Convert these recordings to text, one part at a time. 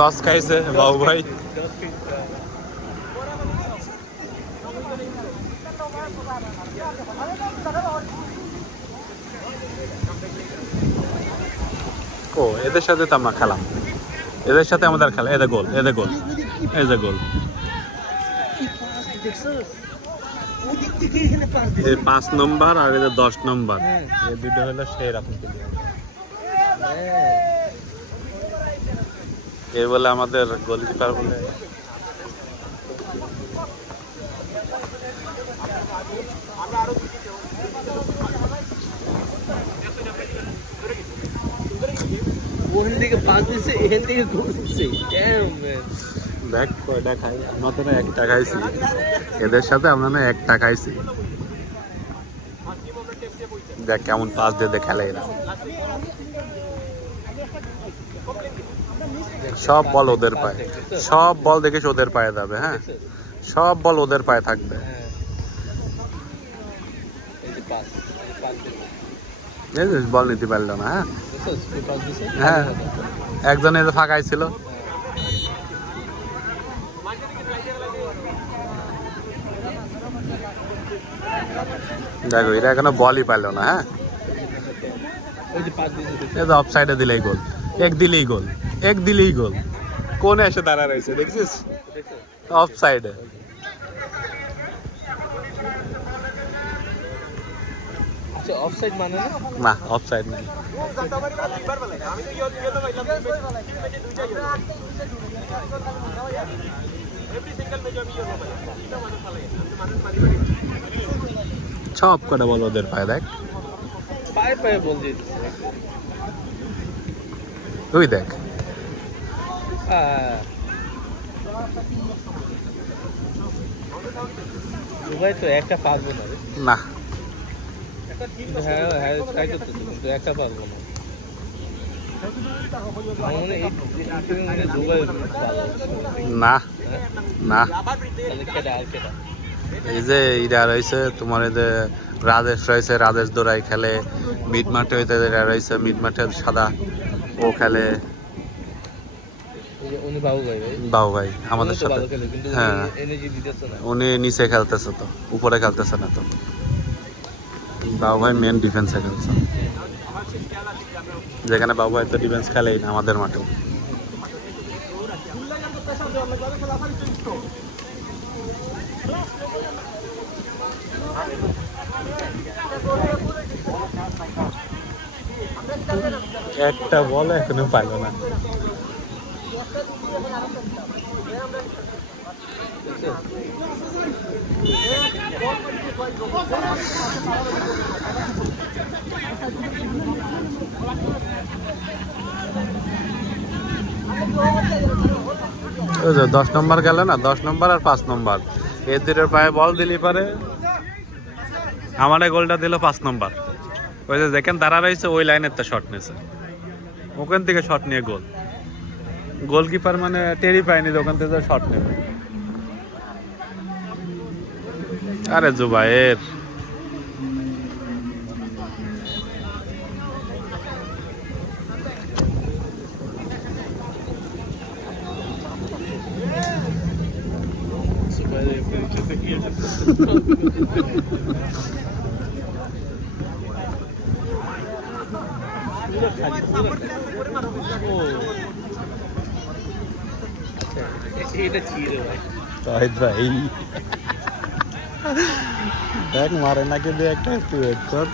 দশ খাইছে বাবু ভাই। ও এদের সাথে তো আমরা খেলাম, এদের সাথে আমাদের খেলা। এদের গোল, এদের গোল, এদের গোল। এই 5 নম্বর আর এদের 10 নম্বর, এই দুটো হলো সেই রকম। এ বলে আমাদের গোলকিপার বলে ওখান থেকে পাস দিচ্ছে, এখান থেকে গোল দিচ্ছে। দেখ কয়টা খাই, আমরা তো না একটা খাইছি, এদের সাথে আমরা না একটা খাইছি। দেখ কেমন পাস দিয়ে খেলে এরা। সব বল ওদের পায়ে, সব বল দেখেছ ওদের পায়ে যাবে। হ্যাঁ, সব বল ওদের পায়ে থাকবে। বল নিতে পারলো না। হ্যাঁ, একজন এদের ফাঁকাই ছিল। দেখো এরা এখনো বলই পাইলো না। হ্যাঁ, অফ সাইডে দিলেই গোল, এক দিলেই গোল, এক দিলেই গোল। কোনে এসে দাঁড়া রয়েছে দেখছিস, অফ সাইডে। অফসাইড মানে না, অফ সাইড নেই। সব কটা বল ওদের পায়ে। দেখ পায়ে পায়ে বল দিয়ে তুই দেখ। ভাই তো একটা পারবো না রে। না, হ্যাঁ হ্যাঁ ট্রাই করতে কিন্তু একটা পারবো না। না না, এই যে ইরা রয়েছে তোমার, এদের রাজেশ রয়েছে, রাজেশ দৌড়াই খেলে। মিড মাঠে হইতে এরা রয়েছে, মিড মাঠে সাদা, ও খেলে। বাবু ভাই আমাদের সাথে। হ্যাঁ, উনি নিচে খেলতেছে তো, উপরে খেলতেছে না তো। বাবু ভাই মেন ডিফেন্সে খেলছে, যেখানে বাবু ভাই তো ডিফেন্স খেলেই না আমাদের মাঠেও। একটা বল এখনো পাইল না। ওই যে 10 নম্বর গেল না, 10 নম্বর আর 5 নম্বর, এর দুটোর পায়ে বল দিলি পারে। আমার গোলটা দিল 5 নম্বর। ওই যে যেখানে দাঁড়া রয়েছে ওই লাইনের তো শট নিয়েছে, ওখান থেকে শট নিয়ে গোল। গোলকিপার মানে টেরি পায়নি ওখান থেকে শট নেবে। আরে জুবায়ের, দেখ মারে নাকি দিয়ে একটা ওয়েট কর।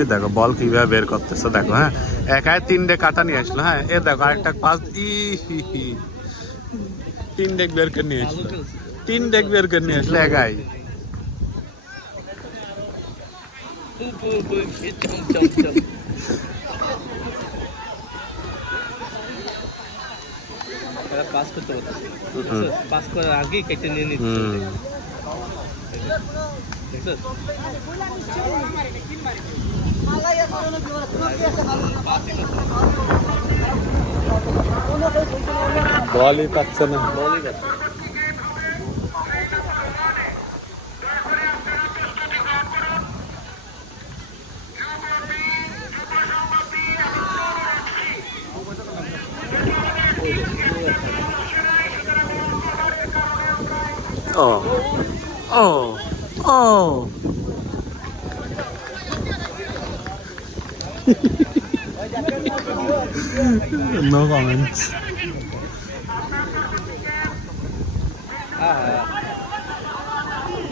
এই দেখো বল কিভাবে বের করতেছে দেখো। হ্যাঁ, একাই 3 কাটা নিয়ে আসলো। হ্যাঁ, এ দেখো আরেকটা পাস 3 বের করে নিয়ে আসলো। 3 বের করে নিয়ে আসলো একাই। পাস করতে পারতেছে, পাস করার আগেই কেটে নিয়ে নিচ্ছে। বলই পাচ্ছে না। বলই পাচ্ছে। ও ও ও নো কমেন্টস।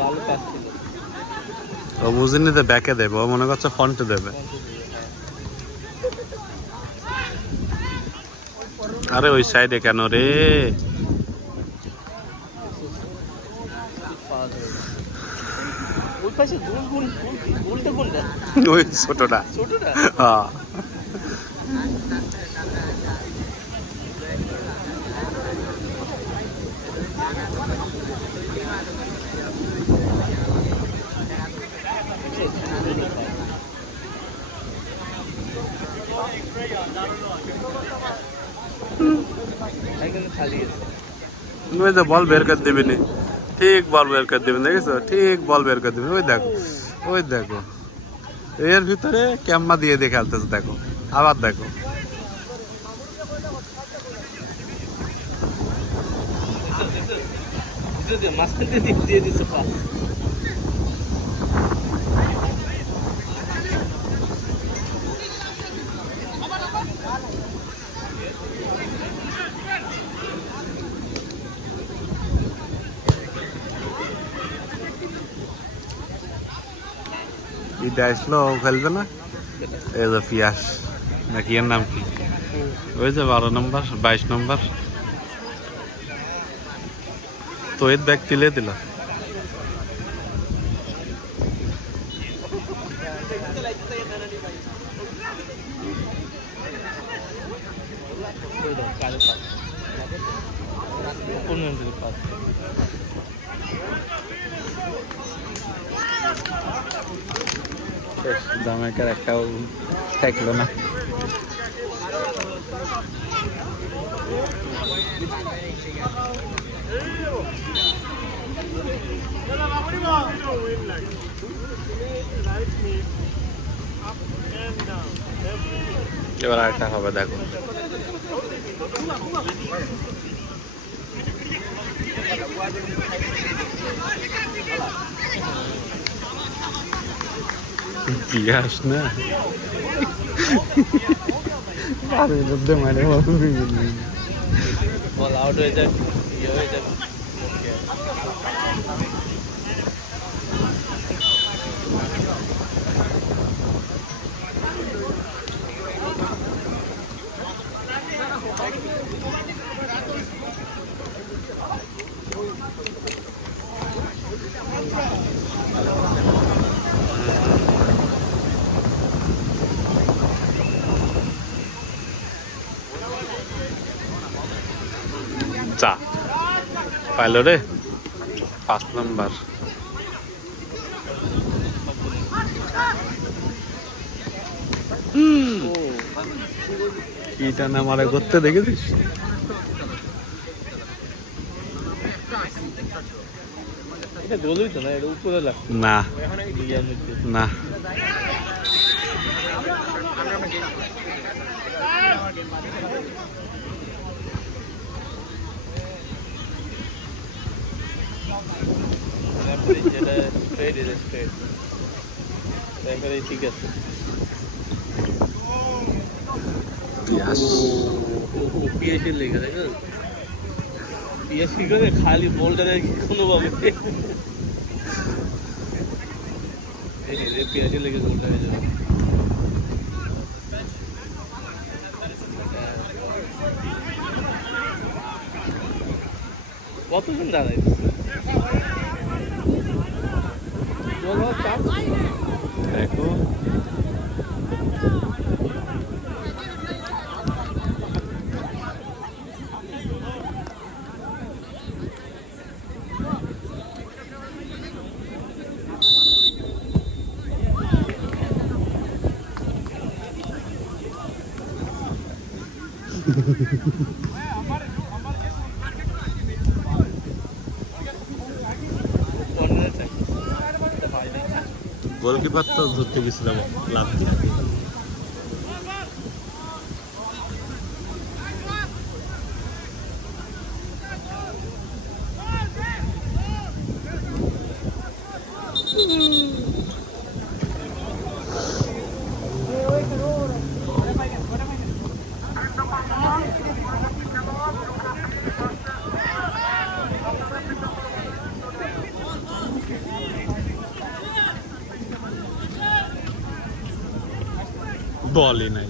ভালো পাস ছিল। ও বুঝিনি তো ব্যাকে দেবে, ও মনে করছে ফ্রন্টে দেবে। আরে ওই সাইডে কেন রে? ওই পাশে গোলটা কোনটা? ওই ছোটটা। ছোটটা? হ্যাঁ, এখানে খালি আছে। ওই যে বল বের করে দিবি নি, ঠিক বল বের করে দিবেন, দেখেছো? ঠিক বল বের করে দিবেন। ওই দেখো, ওই দেখো, এর ভিতরে ক্যাম্মা দিয়ে দিয়ে খেলতেছে দেখো। আবার দেখো, মাঝখান দিয়ে দিচ্ছে পাস। এটা আসলো, ও খেলবে না। এই যে পিয়াস নাকি, এর নাম কি? ওই যে 12 নম্বর 22 নম্বর। তো এর ব্যাগ তুলে দিল। জামাইকার একটাও থাকলো না। এবার আরেকটা হবে দেখো। পিয়াস না মানে বল আউট হয়ে যাক, ইয়ে হয়ে যাক। চা পাইলো রে 5 নম্বর। কিটা না মারে করতে দেখেছিস? এটা গোল হইতো না, এটা উপরে লাগতো না না, যেটা স্ট্রেট, এটা স্ট্রেট, এবারে ঠিক আছে। পিয়াস পিএসি লেগে দেখো, পিএসি করে খালি বলটা দেখি কোনোভাবে এই যে পেঁয়াজি লেগে গোলটা হয়ে যাবে। কতজন দাঁড়াইছে গোল হওয়ার চান্স? দেখো গোলকিপার তো ধরতে গেছিলাম লাভ দিয়ে। বলই নাই,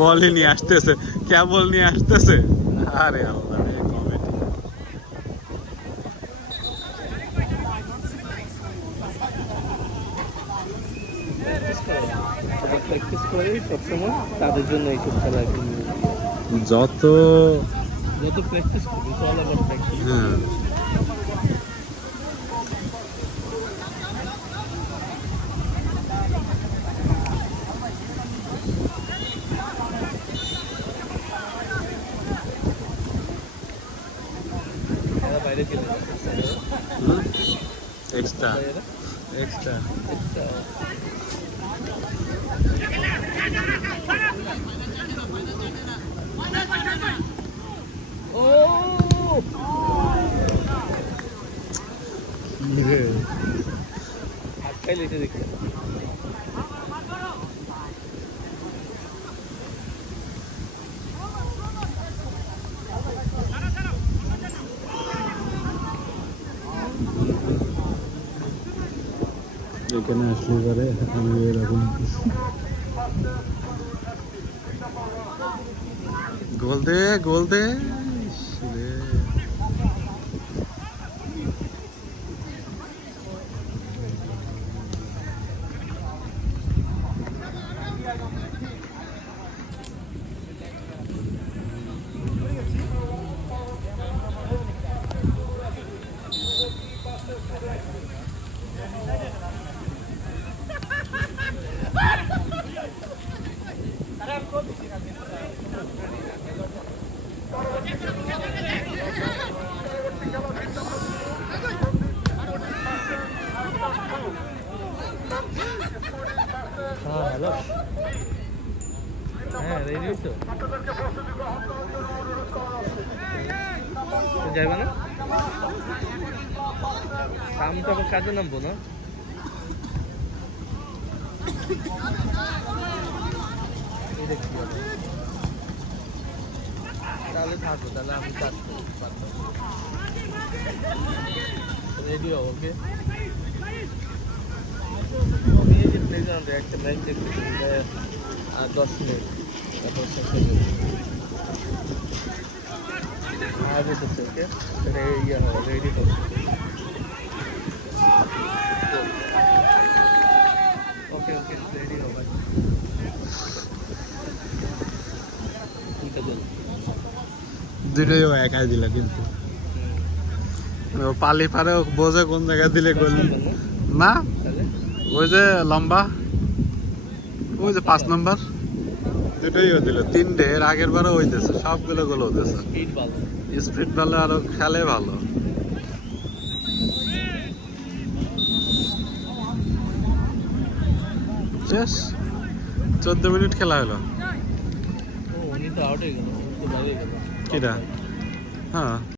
বলই নিয়ে আসতেছে, কেবল নিয়ে আসতেছে। আরে আল্লাহ রে, কমেডি। প্র্যাকটিস করে সবসময় তাদের জন্য এইসব খেলা যত যত প্র্যাকটিস করবে অল আবার প্র্যাকটিস। হ্যাঁ এরা বাইরে চলে এক্সট্রা এরা এক্সট্রা ও আটকাই লেটে দেখতে এখানে আসলে পরে আমি এরকম গোল দে, গোল দে। ইস রে। হ্যাঁ হ্যালো হ্যাঁ রেডি তো যাইবে না আমি তো আবার কাজে নামবো না তাহলে থাকবো তাহলে আমি কাজ করতে পারবো রেডি হবো ওকে আমি এই যে প্লেগ্রাউন্ডে একটা ম্যাচ দেখতেছি 10 মিনিট তারপর শেষ হয়ে যাবে আজ এসেছে ওকে রেডি হবে ওকে ওকে রেডি হবে দুটোই ও একাই দিল, কিন্তু ও পালি পারে, ও বোঝে কোন জায়গায় দিলে গোল। না তাহলে ওই যে লম্বা, ওই যে 5 নম্বর, দুটোই ও দিল। 3টে এর আগের বারও ওই দিয়েছে, সবগুলো গোল দিয়েছে। স্পিড ভালো স্পিড ভালো, আরো খেলে ভালো। শেষ 14 মিনিট খেলা হলো। ও উনি তো আউট হয়ে গেল তো বাইরে গেল কিরা? হ্যাঁ